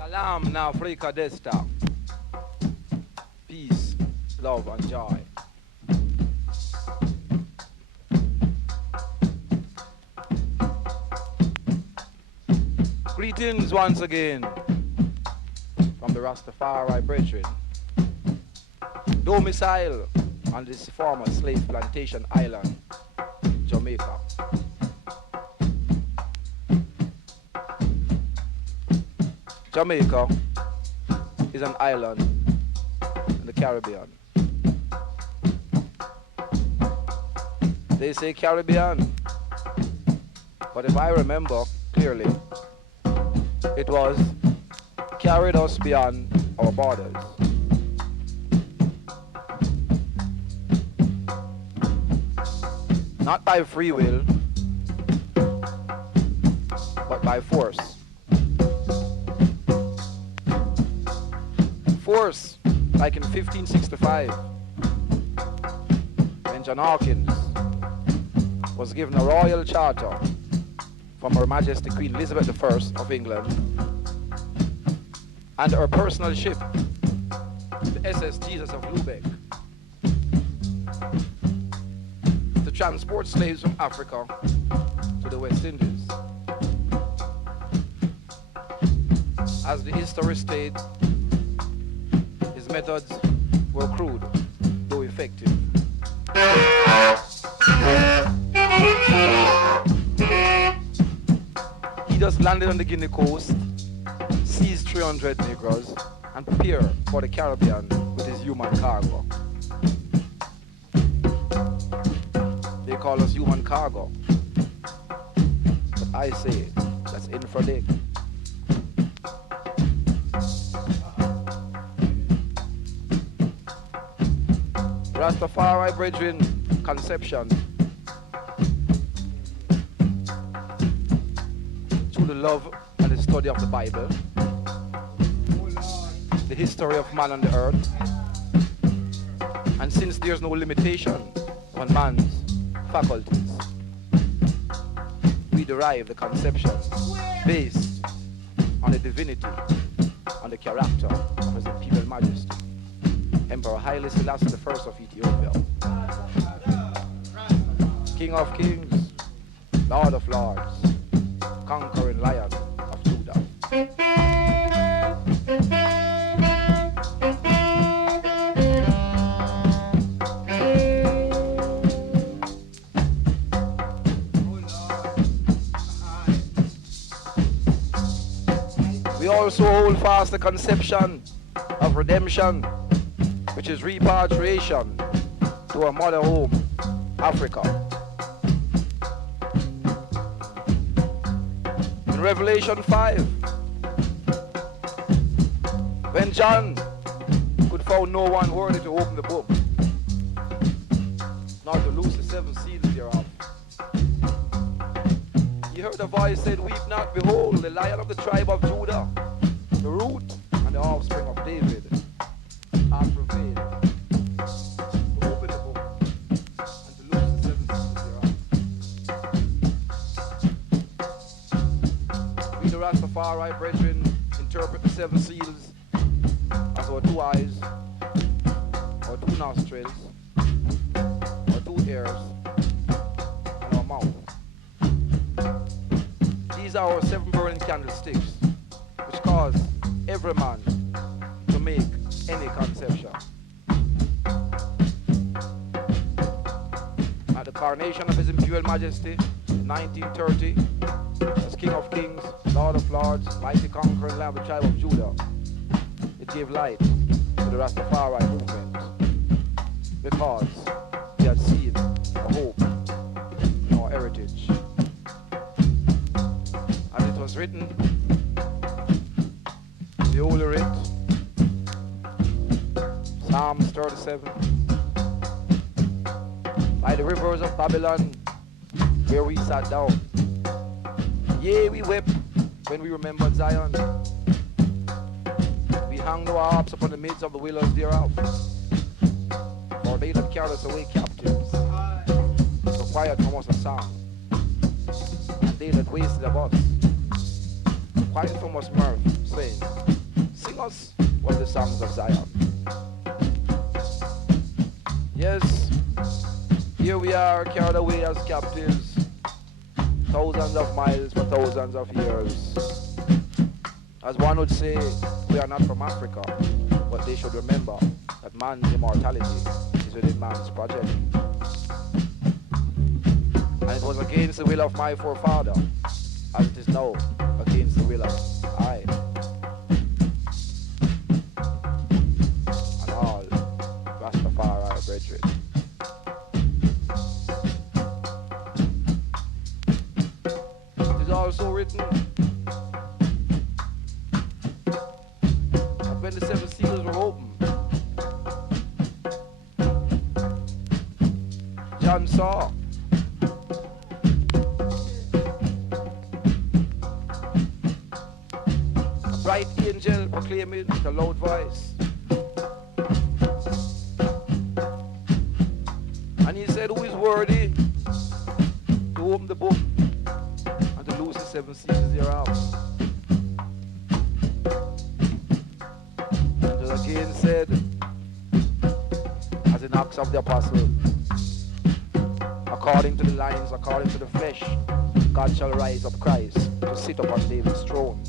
Salam na Africa Desta. Peace, love and joy. Greetings once again from the Rastafari brethren. Domicile on this former slave plantation island, Jamaica. Jamaica is an island in the Caribbean. They say Caribbean, but if I remember clearly, it was carried us beyond our borders. Not by free will, but by force. Force, like in 1565, when John Hawkins was given a royal charter from Her Majesty Queen Elizabeth I of England and her personal ship, the SS Jesus of Lubeck, to transport slaves from Africa to the West Indies. As the history states, his methods were crude, though effective. He just landed on the Guinea coast, seized 300 Negroes, and prepared for the Caribbean with his human cargo. They call us human cargo, but I say that's infradig. Rastafari brethren conception through the love and the study of the Bible, the history of man on the earth, and since there's no limitation on man's faculties, we derive the conception based on the divinity, on the character of His Imperial Majesty, Emperor Haile Selassie I of Ethiopia, King of Kings, Lord of Lords, conquering Lion of Judah. We also hold fast the conception of redemption, which is repatriation to our mother home, Africa. In Revelation 5, when John could find no one worthy to open the book, nor to loose the 7 seals thereof, he heard a voice said, "Weep not, behold, the Lion of the tribe of Judah, the root and the offspring of David, hath prevailed to open the book and to loose the 7 seals thereof." We the Rastafari brethren interpret the 7 seals as our 2 eyes, our 2 nostrils, our 2 ears, and our mouth. These are our 7 burning candlesticks, which cause every man to make any conception. At the coronation of His Imperial Majesty in 1930, as King of Kings, Lord of Lords, mighty conquering Lamb of the tribe of Judah, it gave light to the Rastafari movement, because he had seen a hope in our heritage. As it was written, the Holy Writ, Psalms 37, by the rivers of Babylon, where we sat down, yea, we wept when we remembered Zion. We hung our harps upon the midst of the willows thereof, for they that carried us away captives required from us a song, and they that wasted of us required from us mirth, saying, Christmas was the songs of Zion. Yes, here we are carried away as captives, thousands of miles for thousands of years. As one would say, we are not from Africa, but they should remember that man's immortality is within man's project. And it was against the will of my forefather, as it is now against the will of I. And all Rastafari brethren. It is also written that when the 7 seals were opened, John saw a bright angel proclaiming with a loud voice. And he said, who is worthy to open the book and to loose the 7 seals thereof? And it again said, as in Acts of the Apostle, according to the lines, according to the flesh, God shall rise up Christ to sit upon David's throne.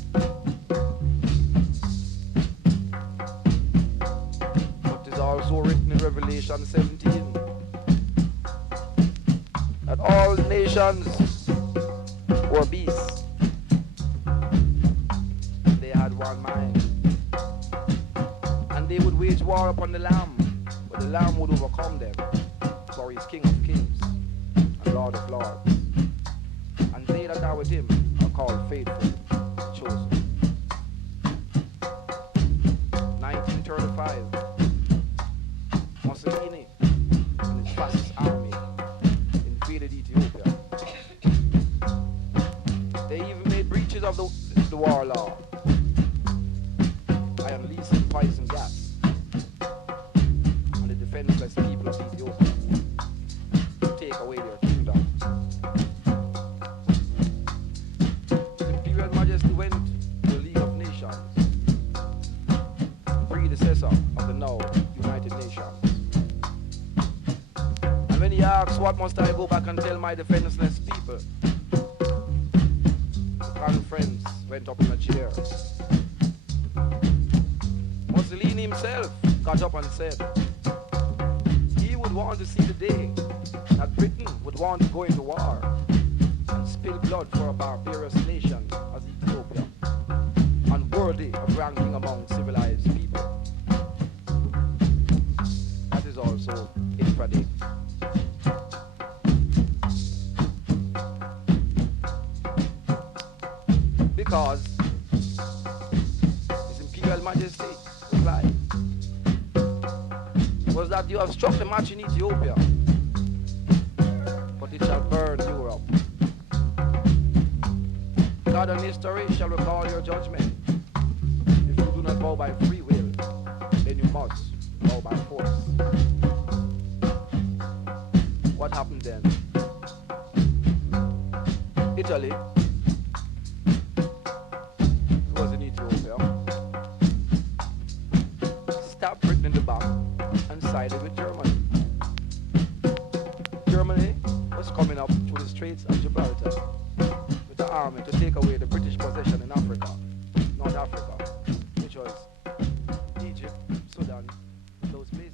But it is also written in Revelation 17 that all nations were beasts. They had one mind. And they would wage war upon the Lamb, but the Lamb would overcome them, for he is King of Kings and Lord of Lords. And they that are with him are called faithful, chosen. 1935, Mussolini and his fascist army invaded Ethiopia. They even made breaches of the war law by unleashing poison gas on the defenseless people of Ethiopia to take away their kingdom. His Imperial Majesty went to the League of Nations, predecessor of the now United Nations. And when he asked, what must I go back and tell my defenseless people? The conference went up in a chair. Mussolini himself got up and said he would want to see the day that Britain would want to go into war and spill blood for a barbarous nation as Ethiopia, unworthy of ranking among civilized people. That is also infraday. Because His Imperial Majesty replied was that you have struck the match in Ethiopia, but it shall burn Europe. God and history shall recall your judgment. If you do not bow by free will, then you must bow by force. What happened then? Italy was in Ethiopia, stabbed Britain in the back and sided with Germany. Germany was coming up through the Straits of Gibraltar with the army to take away the British possession in Africa, North Africa, which was Egypt, Sudan, those places.